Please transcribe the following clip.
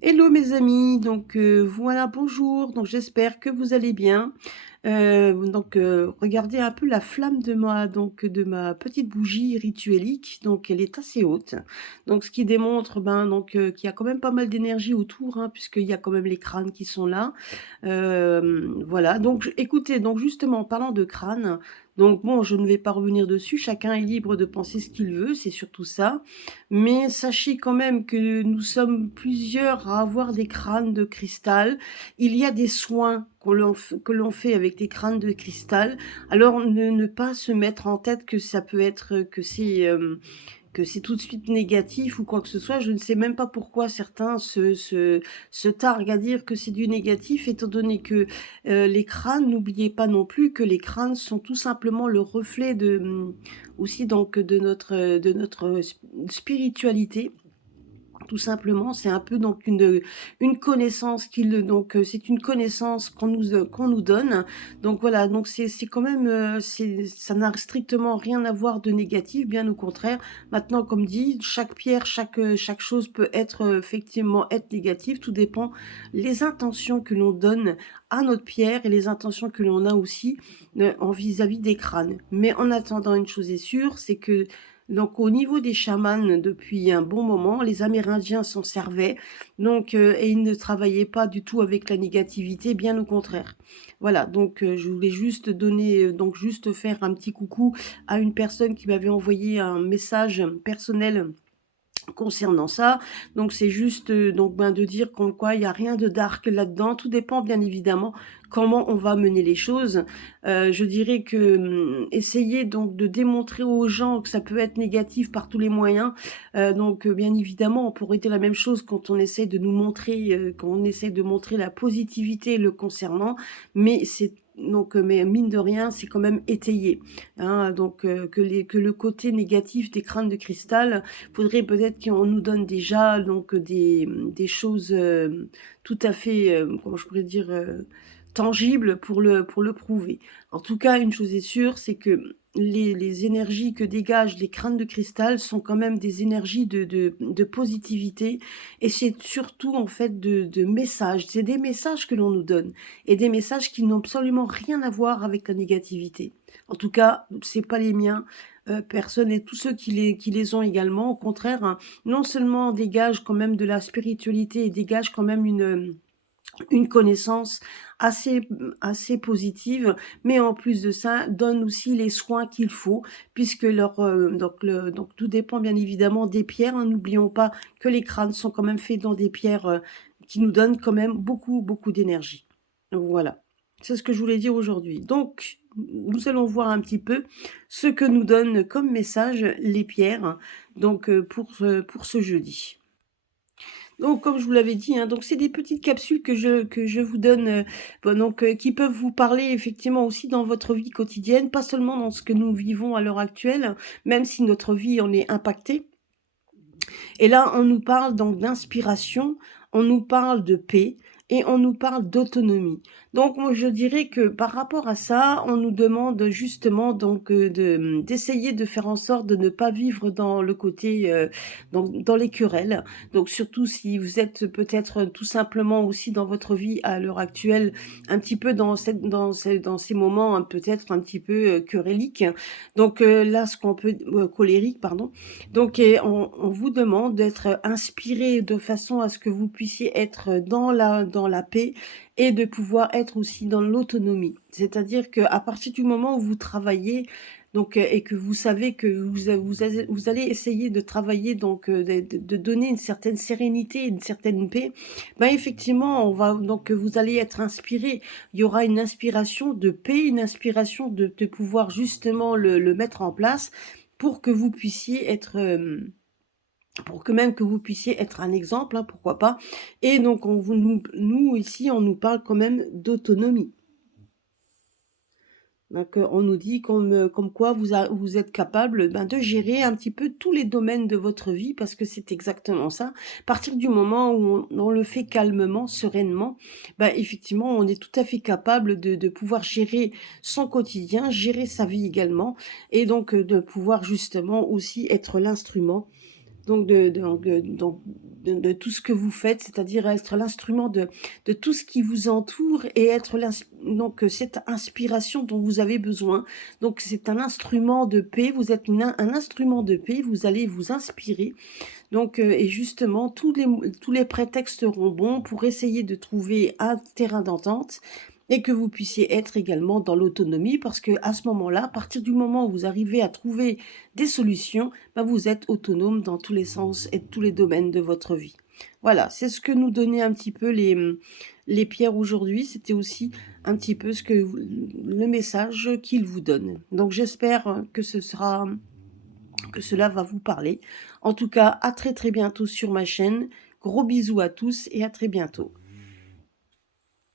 Hello mes amis, voilà, bonjour, donc j'espère que vous allez bien. Regardez un peu la flamme de ma petite bougie rituelique, donc elle est assez haute. Donc ce qui démontre qu'il y a quand même pas mal d'énergie autour, hein, puisqu'il y a quand même les crânes qui sont là. Voilà, écoutez, donc justement en parlant de crâne, donc bon, je ne vais pas revenir dessus, chacun est libre de penser ce qu'il veut, c'est surtout ça. Mais sachez quand même que nous sommes plusieurs à avoir des crânes de cristal. Il y a des soins que l'on fait avec des crânes de cristal. Alors ne pas se mettre en tête que ça peut être que c'est tout de suite négatif ou quoi que ce soit. Je ne sais même pas pourquoi certains se targuent à dire que c'est du négatif, étant donné que les crânes, n'oubliez pas non plus que les crânes sont tout simplement le reflet aussi donc de notre spiritualité. Tout simplement, c'est un peu donc une connaissance c'est une connaissance qu'on nous donne. Donc voilà, donc c'est quand même, ça n'a strictement rien à voir de négatif, bien au contraire. Maintenant, comme dit, chaque pierre, chaque chose peut être, effectivement être négative, tout dépend les intentions que l'on donne à notre pierre et les intentions que l'on a aussi, en vis-à-vis des crânes. Mais en attendant, une chose est sûre, c'est que donc au niveau des chamans, depuis un bon moment, les Amérindiens s'en servaient, et ils ne travaillaient pas du tout avec la négativité, bien au contraire. Voilà, je voulais juste donner, juste faire un petit coucou à une personne qui m'avait envoyé un message personnel concernant ça. Donc c'est juste, de dire comme quoi il y a rien de dark là-dedans. Tout dépend bien évidemment comment on va mener les choses. Je dirais que, essayer donc de démontrer aux gens que ça peut être négatif par tous les moyens, bien évidemment, on pourrait dire la même chose quand on essaie de nous montrer, quand on essaie de montrer la positivité le concernant, mais mais mine de rien, c'est quand même étayé, hein. Que le côté négatif des crânes de cristal, faudrait peut-être qu'on nous donne déjà des choses, tout à fait, comment je pourrais dire, tangibles pour le prouver. En tout cas, une chose est sûre, c'est que les énergies que dégagent les crânes de cristal sont quand même des énergies de positivité, et c'est surtout en fait de messages. C'est des messages que l'on nous donne, et des messages qui n'ont absolument rien à voir avec la négativité. En tout cas, c'est pas les miens. Personne, et tous ceux qui les ont également, au contraire, hein, non seulement dégagent quand même de la spiritualité et dégagent quand même une connaissance assez positive, mais en plus de ça, donnent aussi les soins qu'il faut, puisque tout dépend bien évidemment des pierres, hein. N'oublions pas que les crânes sont quand même faits dans des pierres, qui nous donnent quand même beaucoup, beaucoup d'énergie. Voilà, c'est ce que je voulais dire aujourd'hui. Donc, nous allons voir un petit peu ce que nous donnent comme message les pierres, pour ce jeudi. Donc, comme je vous l'avais dit, hein, donc c'est des petites capsules que je vous donne, qui peuvent vous parler effectivement aussi dans votre vie quotidienne, pas seulement dans ce que nous vivons à l'heure actuelle, même si notre vie en est impactée. Et là, on nous parle donc d'inspiration, on nous parle de paix et on nous parle d'autonomie. Donc, moi, je dirais que par rapport à ça, on nous demande justement d'essayer de faire en sorte de ne pas vivre dans le côté, dans les querelles. Donc, surtout si vous êtes peut-être tout simplement aussi dans votre vie à l'heure actuelle, un petit peu dans ces moments, hein, peut-être un petit peu querelliques. Là, ce qu'on peut, colérique, pardon. On vous demande d'être inspiré de façon à ce que vous puissiez être dans la paix et de pouvoir être aussi dans l'autonomie. C'est-à-dire qu'à partir du moment où vous travaillez, et que vous savez que vous allez essayer de travailler, de donner une certaine sérénité, une certaine paix, ben effectivement, vous allez être inspiré. Il y aura une inspiration de paix, une inspiration de pouvoir justement le mettre en place pour que vous puissiez être, pour que même que vous puissiez être un exemple, hein, pourquoi pas. Et donc nous ici, on nous parle quand même d'autonomie. On nous dit comme quoi vous êtes capable, de gérer un petit peu tous les domaines de votre vie, parce que c'est exactement ça. À partir du moment où on le fait calmement, sereinement, effectivement, on est tout à fait capable de pouvoir gérer son quotidien, gérer sa vie également, et de pouvoir justement aussi être l'instrument donc de tout ce que vous faites, c'est-à-dire être l'instrument de tout ce qui vous entoure et être cette inspiration dont vous avez besoin. Donc c'est un instrument de paix, vous êtes un instrument de paix, vous allez vous inspirer et justement, tous les prétextes seront bons pour essayer de trouver un terrain d'entente et que vous puissiez être également dans l'autonomie parce que à ce moment-là, à partir du moment où vous arrivez à trouver des solutions, bah, vous êtes autonome dans tous les sens et tous les domaines de votre vie. Voilà, c'est ce que nous donnaient un petit peu les pierres aujourd'hui. C'était aussi un petit peu le message qu'ils vous donnent. Donc j'espère que cela va vous parler. En tout cas, à très très bientôt sur ma chaîne. Gros bisous à tous et à très bientôt.